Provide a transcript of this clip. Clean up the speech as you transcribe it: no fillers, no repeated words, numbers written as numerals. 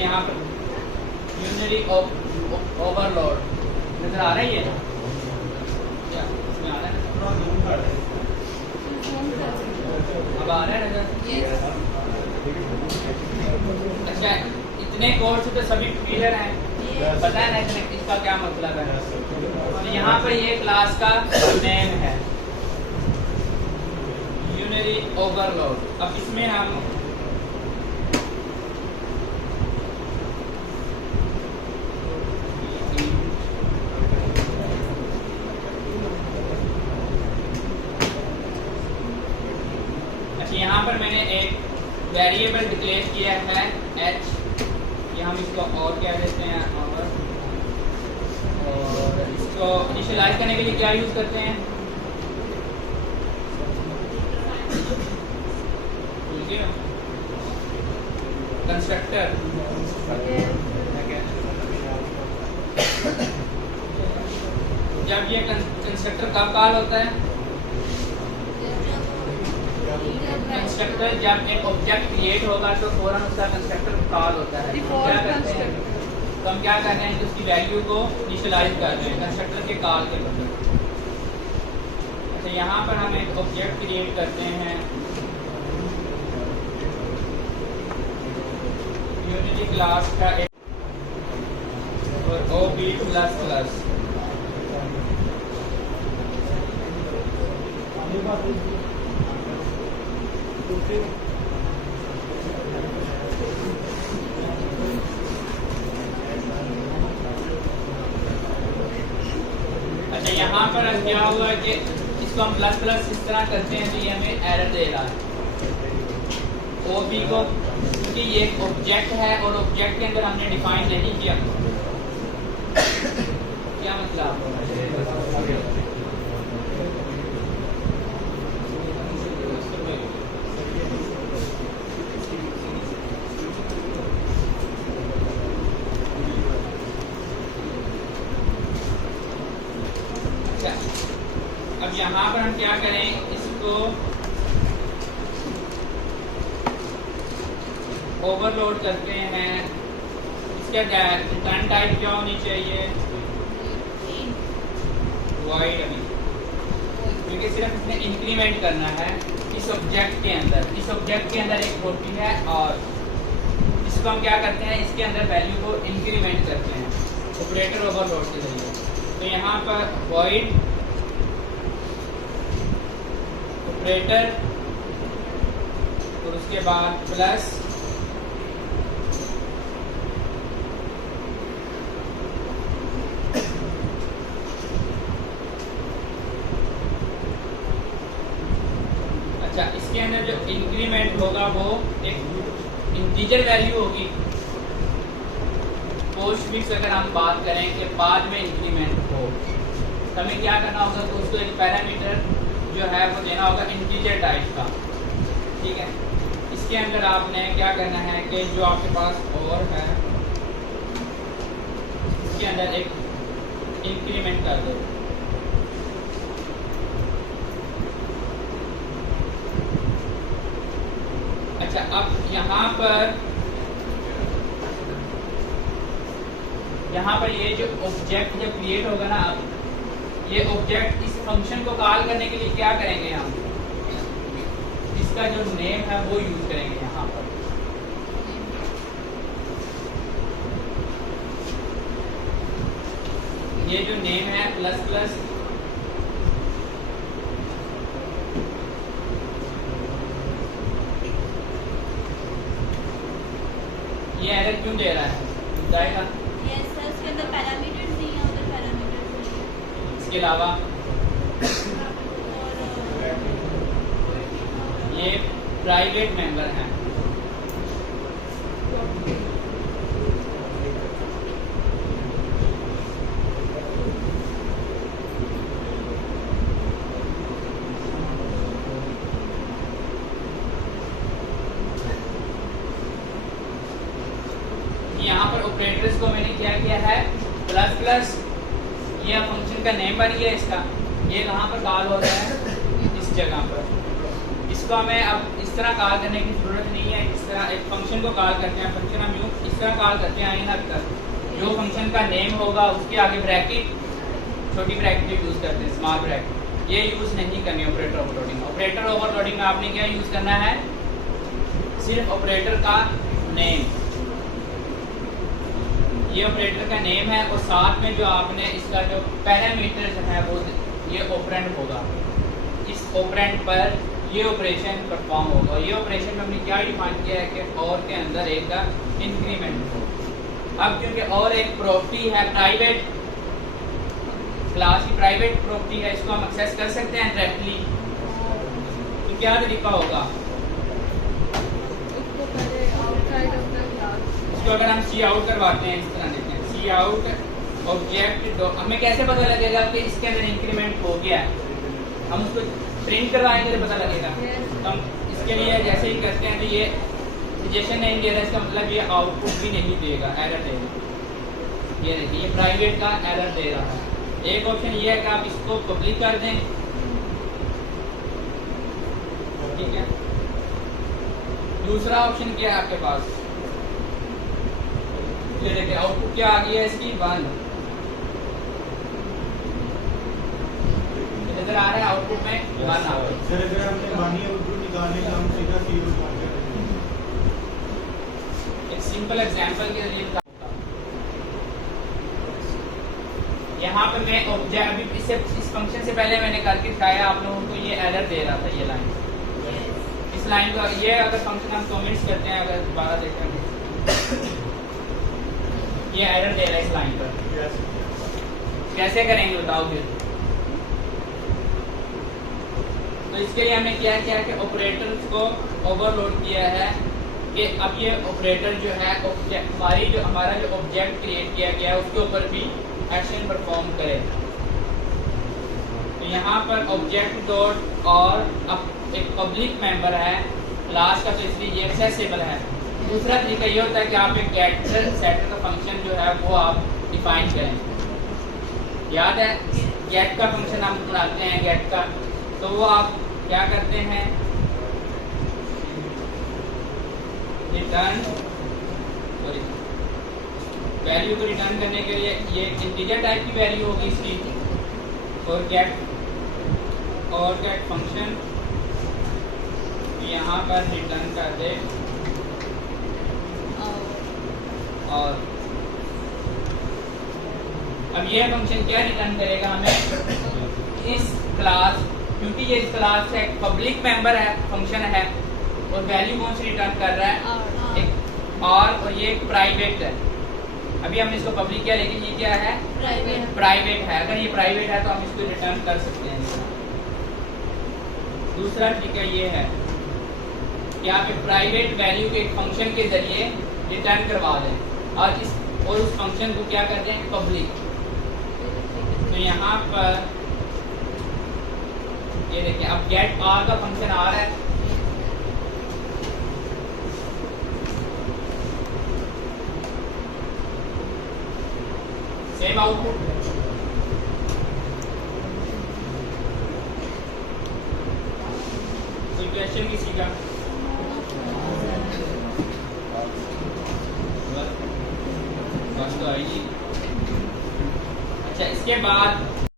यहाँ पर unary overload नजर आ रही है ना? क्या इसमें आ रहा है? अब आ रहा है नजर? अच्छा, इतने कोर्स तो सभी क्लियर हैं, पता है ना इसका क्या मतलब है? तो यहाँ पर ये क्लास का नेम है यूनरी ओवरलोड। अब इसमें हम यहाँ पर मैंने एक वेरिएबल डिक्लेयर किया है h, ये हम इसको और क्या देते हैं और इसको इनिशियलाइज करने के लिए क्या यूज करते हैं? कंस्ट्रक्टर। जब ये कंस्ट्रक्टर कब कॉल होता है? कंस्ट्रक्टर जब एक ऑब्जेक्ट क्रिएट होगा तो फौरन उसका कंस्ट्रक्टर कॉल होता है। क्या करते हैं? तो हम क्या कर रहे हैं कि उसकी वैल्यू को इनिशियलाइज कर रहे हैं कंस्ट्रक्टर के कॉल के बदले। अच्छा, यहाँ पर हम एक ऑब्जेक्ट क्रिएट करते हैं यूनिटी क्लास का और OB++। अच्छा, यहाँ पर क्या हुआ कि इसको हम प्लस प्लस इस तरह करते हैं तो ये हमें एरर दे रहा है OB को, क्योंकि ये एक ऑब्जेक्ट है और ऑब्जेक्ट के अंदर हमने डिफाइन नहीं किया। क्या मतलब? अब यहाँ पर हम क्या करें, इसको ओवरलोड करते हैं। इसका रिटर्न टाइप क्या होनी चाहिए? वॉइड, अभी क्योंकि सिर्फ इसने इंक्रीमेंट करना है इस ऑब्जेक्ट के अंदर। इस ऑब्जेक्ट के अंदर एक होती है और इसको हम क्या करते हैं, इसके अंदर वैल्यू को इंक्रीमेंट करते हैं ऑपरेटर ओवरलोड के जरिए। तो यहाँ पर वॉइड ऑपरेटर और उसके बाद प्लस अच्छा, इसके अंदर जो इंक्रीमेंट होगा वो एक इंटीजर वैल्यू होगी। पोस्ट फिक्स अगर हम बात करें कि बाद में इंक्रीमेंट हो तो हमें क्या करना होगा, तो उसको एक पैरामीटर जो है वो देना होगा इंटीजर टाइप का। ठीक है, इसके अंदर आपने क्या करना है कि जो आपके पास और है इसके अंदर एक इंक्रीमेंट कर दो। अच्छा, अब यहाँ पर ये जो ऑब्जेक्ट जब क्रिएट होगा ना, अब ये ऑब्जेक्ट इस फंक्शन को कॉल करने के लिए क्या करेंगे, हम इसका जो नेम है वो यूज करेंगे। यहाँ पर ये जो नेम है प्लस प्लस, ये एरर क्यों दे रहा है? बताएगा? इसके अंदर पैरामीटर्स नहीं है, उधर पैरामीटर्स नहीं। इसके अलावा ये प्राइवेट मेंबर हैं। यहाँ पर ऑपरेटर्स को मैंने क्या किया है, प्लस प्लस, ये फंक्शन का नेम बन गया इसका। ये कहाँ पर कॉल हो रहा है? इस जगह पर। इसको हमें अब इस इस तरह कॉल करने की ज़रूरत नहीं है। इस तरह एक फंक्शन को कॉल करते हैं, फंक्शन हम यूँ इस तरह कॉल करते हैं इन तक, जो फंक्शन का नेम होगा उसके आगे ब्रैकेट, छोटी ब्रैकेट यूज़ करते हैं, स्मॉल ब्रैकेट, ये यूज़ नहीं करनी ऑपरेटर ओवरलोडिंग। ऑपरेटर ओवरलोडिंग में आपने क्या यूज़ करना है, सिर्फ ऑपरेटर का नेम, ये ऑपरेटर का नेम है, और साथ में जो आपने इसका जो पैरामीटर जो है वो ये ऑपरेंड होगा, इस ऑपरेंड पर ये ऑपरेशन परफॉर्म होगा। ये ऑपरेशन में हमने क्या डिफाइन किया है कि और के अंदर एक का इंक्रीमेंट हो। अब क्योंकि और एक प्रॉपर्टी है प्राइवेट, क्लास की प्राइवेट प्रॉपर्टी है, इसको हम एक्सेस कर सकते हैं डायरेक्टली, तो क्या तरीका होगा, इसको अगर हम सी आउट करवाते हैं, इस तरह देते हैं सी आउट ऑब्जेक्ट, हमें कैसे पता लगेगा कि इसके अंदर इंक्रीमेंट हो गया है, हम उसको प्रिंट करवाएंगे तो पता लगेगा। तो हम इसके लिए जैसे ही करते हैं तो ये सजेशन नहीं दे रहा, इसका मतलब ये आउटपुट भी नहीं देगा, एरर देगा। ये देखिए ये प्राइवेट का एरर दे रहा है। एक ऑप्शन ये है कि आप इसको पब्लिक कर दें, ठीक है। दूसरा ऑप्शन क्या है आपके पास, ये देखिए आउटपुट क्या आ गई है इसकी 1 नजर आ रहा है, आउटपुट में 1 आ गई। सर अगर हमने बानी आउटपुट निकालने का हम सीधा सी यूज एक सिंपल एग्जांपल के लिए यहाँ पे मैं ऑब्जेक्ट, अभी इस फंक्शन से पहले मैंने करके दिखाया आप लोगों को, ये एरर दे रहा था ये लाइन, इस लाइन का ये अगर फंक्शन हम कमेंट्स करते हैं, अगर दोबारा देखेंगे ये एरर दे रहा है इस लाइन पर, कैसे करेंगे बताओ फिर। तो इसके लिए हमने क्या किया कि ऑपरेटर्स को ओवरलोड किया है कि अब ये ऑपरेटर जो है हमारा जो ऑब्जेक्ट क्रिएट किया गया है उसके ऊपर भी एक्शन परफॉर्म करे। तो यहाँ पर ऑब्जेक्ट डॉट और अब एक पब्लिक मेंबर है क्लास का, तो इसलिए ये एक्सेसिबल है। दूसरा तरीका ये होता है कि आप एक गेटर सेटर का फंक्शन जो है वो आप डिफाइन करें। याद है गेट का फंक्शन हम बनाते हैं गेट का, तो वो आप क्या करते हैं, रिटर्न वैल्यू को रिटर्न करने के लिए ये इंटीजर टाइप की वैल्यू होगी इसकी, और गेट फंक्शन यहाँ पर रिटर्न कर दे, और अब ये फंक्शन क्या रिटर्न करेगा हमें, इस क्लास, क्योंकि ये इस क्लास से एक पब्लिक मेंबर है फंक्शन है, और वैल्यू कौन सी रिटर्न कर रहा है, एक और ये एक प्राइवेट है। अभी हमने इसको पब्लिक किया लेकिन ये क्या है, प्राइवेट है। अगर ये प्राइवेट है तो हम इसको रिटर्न कर सकते हैं। दूसरा तरीका ये है कि आप एक प्राइवेट वैल्यू के एक फंक्शन के जरिए रिटर्न करवा दें, और उस फंक्शन को क्या करते हैं, पब्लिक। तो यहाँ पर ये देखिए अब गेट आर का फंक्शन आ रहा है, सेम आउटपुट। कोई क्वेश्चन किसी का? बस तो आइए। अच्छा इसके बाद